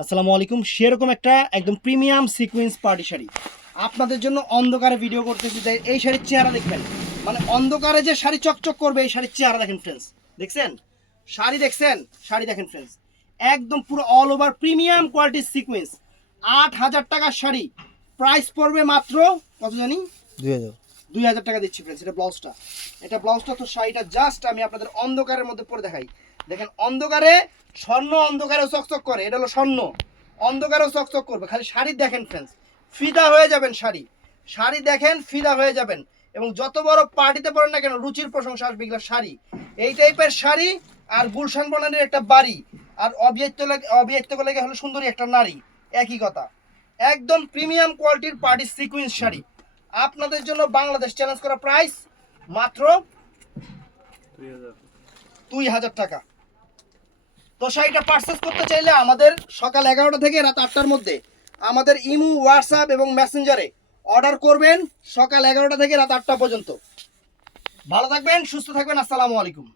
আসসালামু আলাইকুম। সেরকম একটা একদম প্রিমিয়াম সিকোয়েন্স পার্টি শাড়ি আপনাদের জন্য অন্ধকারে ভিডিও করতেছি। তাই এই শাড়ির চেহারা দেখবেন, মানে অন্ধকারে যে শাড়ি চকচক করবে এই শাড়ির চেহারা দেখেন ফ্রেন্ডস। দেখছেন শাড়ি, দেখছেন শাড়ি দেখেন ফ্রেন্ডস, একদম পুরো অল ওভার প্রিমিয়াম কোয়ালিটির সিকোয়েন্স। 8,000 টাকার শাড়ি, প্রাইস পড়বে মাত্র কত জানি, 2,000 টাকা দিচ্ছি ফ্রেন্ডস। এটা ব্লাউজটা তো শাড়িটা জাস্ট আমি আপনাদের অন্ধকারের মধ্যে পরে দেখাই। দেখেন অন্ধকারে স্বর্ণ, অন্ধকারেও চকচক করে, এটা হলো স্বর্ণ, অন্ধকারেও চকচক করবে। খালি শাড়ি দেখেন ফ্রেন্ডস, ফিদা হয়ে যাবেন। শাড়ি দেখেন, ফিদা হয়ে যাবেন। এবং যত বড় পার্টিতে পড়েন না কেন, রুচির প্রশংসা আসবে এগুলো শাড়ি। এই টাইপের শাড়ি আর গুলশান বনানীর একটা বাড়ি, আর অবিয়ক্ত লেগে হলো সুন্দরী একটা নারী, একই কথা। একদম প্রিমিয়াম কোয়ালিটির পার্টি সিকুয়েন্স শাড়ি আপনাদের জন্য বাংলাদেশ চ্যালেঞ্জ করা প্রাইস মাত্র 2,000 টাকা। তো শাড়িটা পারচেস করতে চাইলে আমাদের সকাল 11টা থেকে রাত 8টার মধ্যে আমাদের ইমো, হোয়াটসঅ্যাপ এবং মেসেঞ্জারে অর্ডার করবেন, সকাল 11টা থেকে রাত 8টা পর্যন্ত। ভালো থাকবেন, সুস্থ থাকবেন। আসসালামু আলাইকুম।